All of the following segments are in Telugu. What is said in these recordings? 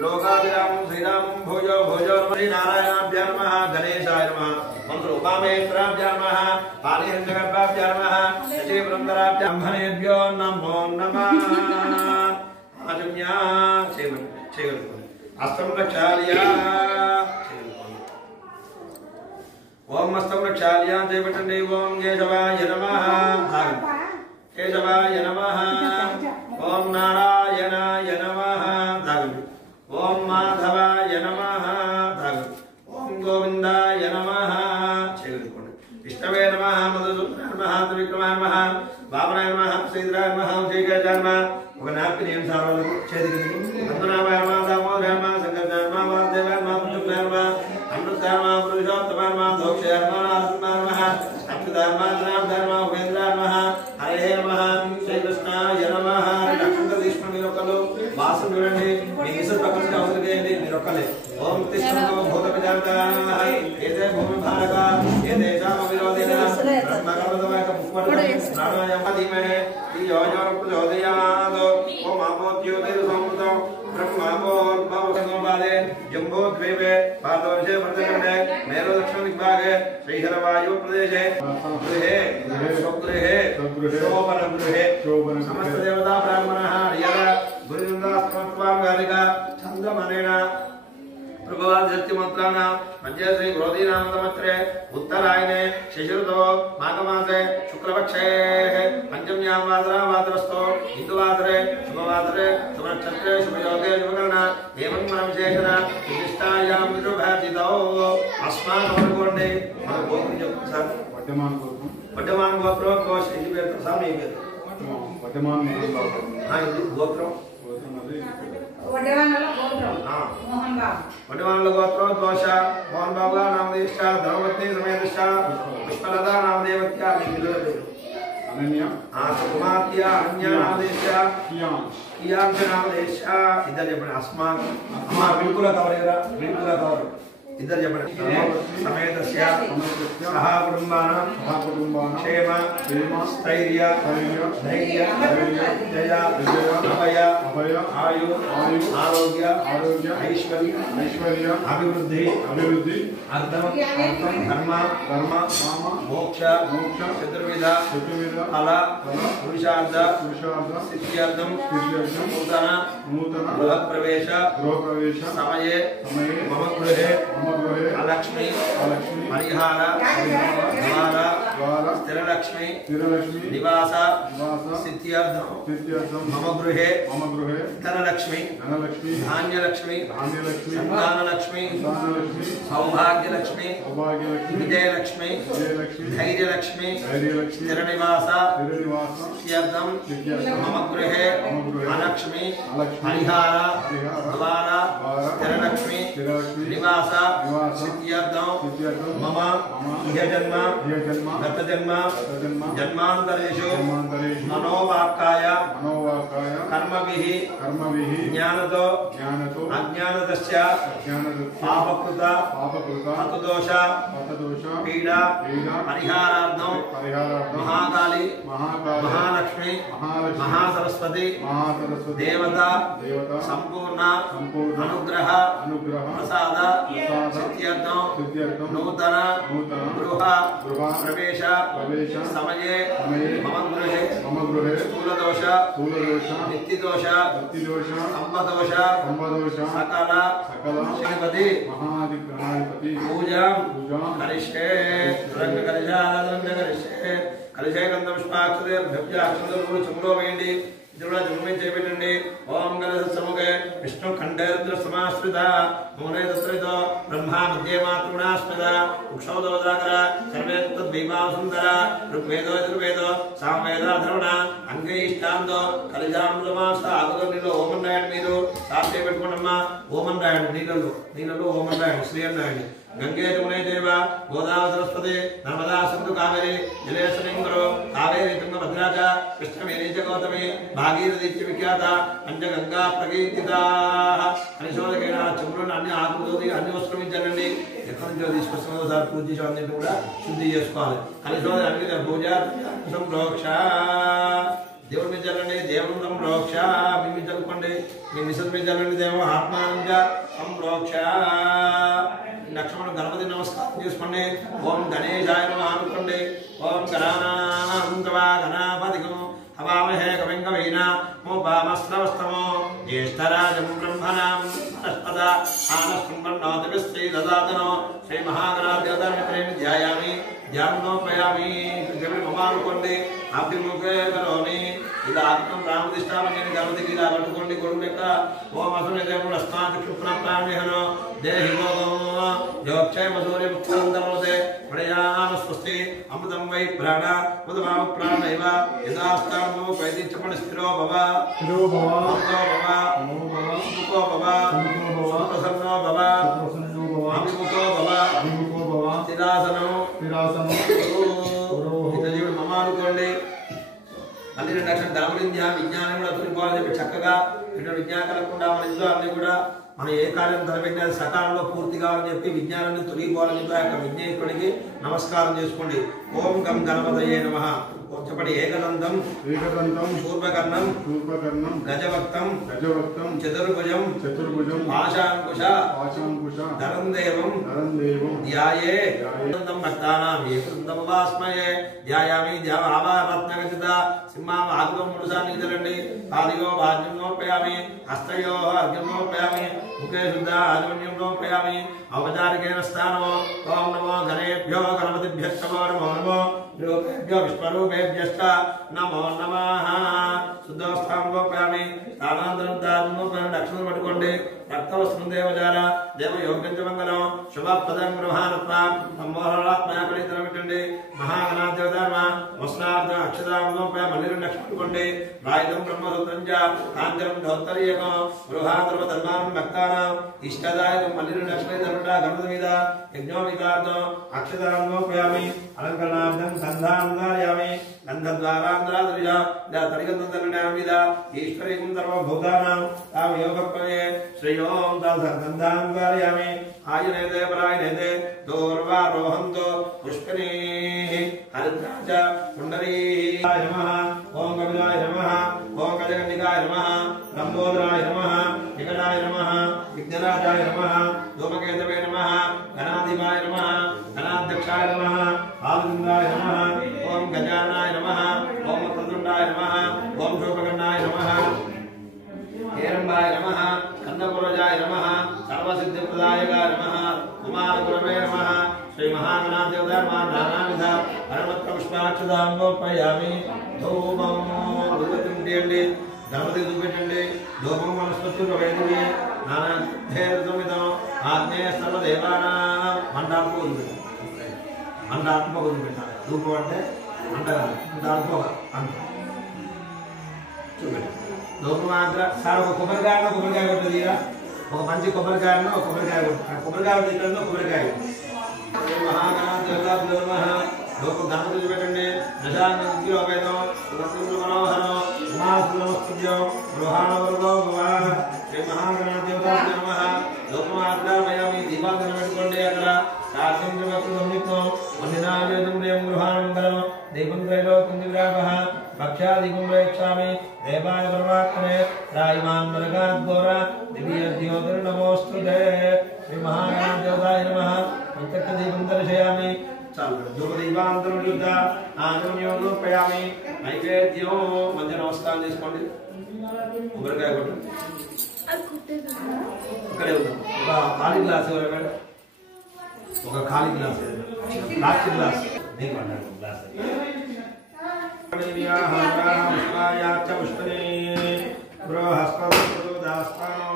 लोकाभिरामं श्रीरामं भोजो भोजो नारायणाभ्यां नमः गणेशाय नमः मंत्रोपामेश्वराभ्यां नमः पाणिरंजगर्भाभ्यां नमः शचीवृन्दराभ्यां ब्रह्मणेभ्यो नमो नमः आजम्या अस्तम रक्षालिया ओम अस्तम रक्षालिया देवटंडे ओम केशवाय नमः केशवाय नमः ओम नारायणाय नमः ओम माधवाय नमः ओम गोविंदाय नमः विष्णवे नमः मधुसूदनाय नमः त्रिविक्रमाय नमः वामनाय नमः श्रीधराय नमः श्रीकेशाय नमः भगवान सार्वजनिक क्षेत्र नंदनाय नमः दामोदराय नमः शंकराय नमः वासुदेवाय नमः पुरुषाय नमः अमृताय नमः पुरुषोत्तमाय नमः दोक्षाय नमः नारायणाय नमः अच्युताय नमः धनाय नमः उपेन्द्राय नमः हरे नमः श्री कृष्णाय नमः लक्ष्मण कृष्ण निरोकलो वासु निरंडे मिनिसर प्रकट अवसर के निरोकले ओम तिष्ठो भूतपितामह एते भूमि भारका एते जाम विरोधिना ब्रह्मकर्मदमय मुक्मण प्राणायाम धीमहि योजन प्रचोदयात् ओम आपोत्योदय संवृतो ब्रह्मापोद्भवसंवादे जम्बोद्वीपे पादवर्षे प्रदक्षिणे मेरु दक्षिण दिग्भागे श्रीहरवायु प्रदेशे गृहे स्वगृहे शोभनगृहे समस्त देवता ब्राह्मणः हरिहर गुरुवृन्दास्मत्वाङ्गालिका छन्दमनेन प्रभवाद्यमन्त्राण पंचश्री क्रोधीनामदमत्रे उत्तरायणे शिशिरतो माघमासे शुक्लपक्षे पंचम्यां वादरावादरस्तो हिन्दुवादरे शुभवादरे शुभनक्षत्रे शुभयोगे शुभकर्ण एवं मनविशेषण विशिष्टायां विरुभाजितौ अस्माकमनुकोण्डे మన గోత్రం చెప్పు సార్ వడ్డమాన్ గోత్రం కోశ ఇది పేరు సామి పేరు వడ్డమాన్ ఇది గోత్రం వడ్డమాన్ల గోత్రం మోహన్ బాబు వడ్డమాన్ల గోత్రం దోష మోహన్ బాబు నామదేశ ధర్మవతి సమేతశ పుష్పలతా నామదేవత్య మిగిలిన అనన్య సుకుమార్య అనన్య నామదేశ కియాన్ నామదేశ ఇద్దరు చెప్పండి అస్మాన్ అమ్మా బిల్కుల కవరేరా బిల్కుల కవర్ इधर जपन समेतस्य सह कुटुंबानां क्षेम स्थैर्य धैर्य जय अभय आयु आरोग्य ऐश्वर्य अभिवृद्धि अर्थम धर्म मोक्ष चतुर्विध फल पुरुषार्थ सिद्ध्यर्थम नूतन गृह प्रवेश समये मम गृहे लक्ष्मी परिहार द्वार स्थिरलक्ष्मी निवास सिद्ध्यर्थम मम गृहे धनलक्ष्मी धान्यलक्ष्मी संतानलक्ष्मी सौभाग्यलक्ष्मी विजयलक्ष्मी धैर्यलक्ष्मी स्थिरनिवास सिद्ध्यर्थम मम गृहे अलक्ष्मी परिहार द्वार स्थिरलक्ष्मी निवास सिद्ध्यर्थम मम इह जन्म गत जन्म जन्मांतरेषु मनोवाक्काय कर्मभिः ज्ञानतो अज्ञानतस्य पापकृत हतदोष पीडा परिहारार्थं महाकाली महालक्ष्मी महासरस्वती देवता संपूर्ण अनुग्रह प्रसाद सिद्ध्यर्थम नूतन गृह प्रवेश समये मम गृहे स्थूलदोष नित्यदोष संपदोष सकल श्रीपति पूजा करिष्ये कलिशे गंध पुष्पाक्षते चमुलो वेंडी ओम गणसमुखे विष्णु खंडेन्द्र समाश्रित मूले तत्रितो ब्रह्मा मध्ये मातृणास्पद उक्षौदोदाकर सर्वे तद्भीमा सुंदर ऋग्वेदो यजुर्वेदो सामवेद अधर्वण अंगैष्टांदो कलिजामृतमास्త ఆగులో నీలో ఓమన్ రాయండి మీరు సాక్షి పెట్టుకోండమ్మా ఓమన్ రాయండి నీళ్ళలో ఓమన్ రాయండి శ్రీ అని రాయండి गंगे यमुने चैव गोदावरी सरस्वती नर्मदा सिंधु कावेरी जलेस्मिन् करो कावेरी तुंगभद्रा च कृष्णवेणी च गौतमी भागीरथी च विख्याता पंचगंगा प्रकीर्तिता परिशोधकेन चंद्रुని అన్ని ఆకులతోటి అన్ని వస్త్రమించండి ఎక్కడి నుంచో తీసుకొస్తామో ఒకసారి పూజ చేసి అన్నిటి కూడా శుద్ధి చేసుకోవాలి పరిశోధన అన్ని పూజ సంప్రోక్ష దేవుడి మీద చల్లండి దేవుని సంప్రోక్ష మీ మీద చల్లుకోండి మీ మిషన్ మీద చల్లండి దేవ ఆత్మానంద సంప్రోక్ష లక్ష్మణ గణపతి నమస్కారం చేసుకోండి ఓం గణేశాయ నమః అనుకోండి ఓం గణానాంతవా గణాపతికం हवामहे कविं कवीना मोपामस्त्रवस्तमो ज्येष्ठराजं ब्रह्मणां बृहस्पता आनस्संवर्णोतिभिश्री ददातनो श्रीमहागणाधिपतिं ध्यायामि ध्यानोपयामि ममानुकोंडि अभिमुखे करोमि इदात्मं रामदिष्टामनि गणपति गिरा पट्टुकोंडि कोडुलेक ओम असुमेदेवुडु अस्मात् क्षुप्नप्राणिहनो देहि भोगो योक्षय मधुरे मुक्तान्तरोदे प्रयाम स्वस्ति अमृतं वै प्राण मुदमाव प्राणैव यदास्तामो वैदिच्यमण स्थिरो भव मुको भव प्रसन्नो भव अभिमुखो भव स्थिरासनो इतजीवुडु ममानुकोंडि మళ్ళీ 2 లక్షల గణపతి విజ్ఞానం కూడా తొలిపోవాలని చెప్పి చక్కగా ఇటు విజ్ఞానం కలగకుండా మన ఇంట్లో అన్ని కూడా మనం ఏ కార్యం తలపెట్టినా సకాలంలో పూర్తి కావాలని చెప్పి విజ్ఞానాన్ని తొలిపోవాలని చెప్పి ఆ యొక్క విజ్ఞేశ్వరుడికి నమస్కారం చేసుకోండి ఓం గం గణపతయే నమః చెప్పండి ఏకదంతం శూర్పకర్ణం గజవక్తం చతుర్భుజం పాశాంకుశ ధరం దేవం ధ్యాయే భక్తానాం ఏకదంతముపాస్మయే ధ్యాయామి ఆవారత్నగచిత సింహాం ఆదివం 3 సార్లు చల్లండి ఆదియో భాజ్యం నోపయామి హస్తయో అర్ఘ్యం నోపయామి ముఖే శుద్ధ ఆదివన్యం నోపయామి ఔపచారికేన స్థానో ఓం నమో గణేభ్యో గణపతిభ్యశ్చ నమో నమో రూపేభ్యో విశ్వరూపేభ్యశ్చ నమో నమః శుద్ధోస్థానం నోపయామి స్థానాంతరం దానం లక్షణం పట్టుకోండి రక్తవస్త్రం దేవజాల దేవయోగ్యం చ మంగళం శుభప్రదం గృహానత్వం సంమోహనాత్మయ పరితరం పెట్టండి మహాగణాదేవధర్మ వస్నార్థ అక్షరాం నోపయ మళ్ళీ 2 లక్షలు పట్టుకోండి రాయుధం బ్రహ్మసూత్రం చ కాంచరం ధౌత్తరీయకం గృహాధర్మ ధర్మానం భక్తానాం ఇష్టదాయకం మళ్ళీ 2 లక్షలు ధరుడ గణపతి మీద యజ్ఞోమితార్థం అక్షరాం నోపయామి అలంకరణార్థం సంధానాయామి గంధద్వారాంధ్రాదృజ తరిగంధం మీద ఈశ్వరీకం సర్వభూతానాం తాం యోగప్రమే శ్రేయోం గంధాం వారయామి ఆయనేదే పరాయనేదే దూర్వారోహంతో పుష్కరీ హరిద్రాజ పుండరీకాయ నమః ఓం కపిలాయ నమః ఓం గజగండికాయ నమః లంబోదరాయ నమః నికటాయ నమః విఘ్నరాజాయ నమః ధూమకేతవే నమః గణాధిపాయ నమః గణాధ్యక్షాయ నమః ఆనందాయ నమః ఓం గజానాయ నమః ఓం ప్రతుండాయ నమః ఓం శూర్పకర్ణాయ నమః हेरंबाय नमः अन्नपूर्वजाय नमः सर्वसिद्धिप्रदायकाय नमः कुमारगुरवे नमः श्री महागणाधिपतिर्मा नानाविध हरवत्र पुष्पाक्षदां नोपयामि धूपं धूपतिंटेंडि गणपति धूपेटंडि धूपं वनस्पति वेदिके नानाधेर्दमिदं आग्नेय सर्वदेवानां मंडात्मक धूपेटाలి धूपం అంటే దాంట్లో అంట చూడండి లోపమాత్ర సార్ ఒక కొబ్బరికాయ కొట్టదిరా ఒక మంచి కొబ్బరికాయను ఒక కొబ్బరికాయ కొబ్బరికాయ తింటుందో కొబ్బరికాయ మహాగణాధిపతి నమః లోక గణపతి చూపెట్టండి దశాంగోపేతం మనోహరం ఉమాసులమస్తుభ్యం గృహాణవర్గో భవ శ్రీ మహాగణాధిపతి నమః లోకమాత్రమయామి దీపాలు పెట్టుకోండి అక్కడ శాస్త్రం వందినావేదం ప్రియం గృహాణంకరం దీపం త్రైలోక్యం దివ్యాభః భక్ష్యాదికం ప్రేక్షామి దేవాయ పరమాత్మనే రాయిమాన్ నరకాద్ఘోర దివ్య జ్యోతిర్నమోస్తుతే శ్రీ మహాగణాధిపతాయ నమః ప్రత్యక్ష దీపం దర్శయామి చాలు ధూపదీపాంతరం యుద్ధ ఆనందం రూపయామి నైవేద్యం మధ్య నమస్కారం చేసుకోండి కొబ్బరికాయ కొట్టు ఇక్కడే ఉన్నాం ఒక ఖాళీ గ్లాస్ ఎవరైనా ఒక ఖాళీ గ్లాస్ ప్లాస్టిక్ గ్లాస్ నీకు అన్నాడు గ్లాస్ పుష్పనే బృహస్పతిదాస్పనో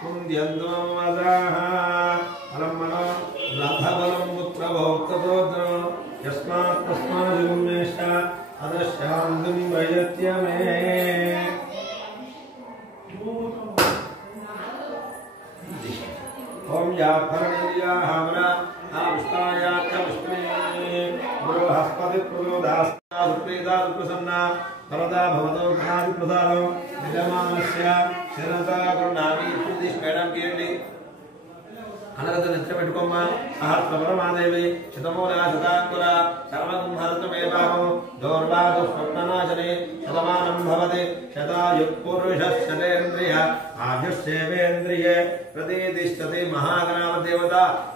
కుంద్యంతో అలమ్మనో రథబలం పుత్రభోక్తోద్రం యస్మాత్ తస్మాజుమేష అదశాంతం వయత్యమే ఓం యాఫరణీయాః ప్రసన్న భవతా భవతో కాది ప్రసాదం నిజమానస్య శరతా కరుణామి ప్రతిష్ఠేడం కీర్తి అనగత నిత్య పెట్టుకోమ్మ సహస్రపరమాదేవి శతమూలా శతాంకుర సర్వగుంహరతమేవాహం దౌర్భాగ స్వప్ననాశనే శతమానం భవతి శతాయుఃపురుషశతేంద్రియ ఆయుష్యేవేంద్రియే ప్రతిష్ఠతి మహాగణాధిదేవత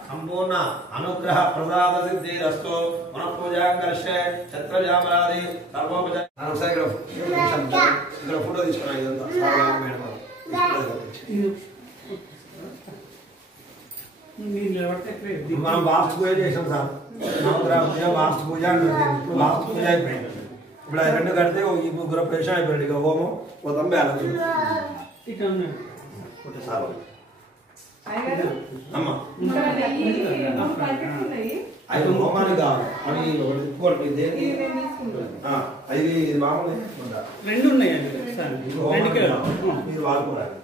సంపూర్ణ అనుగ్రహ ప్రసాద సిద్ధిరస్తు మనఃపూజాకర్షే ఛత్రజామరాది సర్వోపచార ఇక్కడ ఫోటో తీసుకున్నా ఇదంతా మనం వాస్తు పూజ చేసాం సార్ నవగ్రహ పూజ వాస్తు పూజ అంటే ఇప్పుడు వాస్తు పూజ అయిపోయింది ఇప్పుడు అది రెండు కడితే ఈ ముగ్గురు ప్రవేశం అయిపోయింది ఇక హోమం ఓ తంబి ఆలోచన సార్ అమ్మా అవి హోమానికి కావాలి అవి ఇంకోటి దేనికి అవి మామూలు రెండు ఉన్నాయండి మీరు వాడుకోవాలి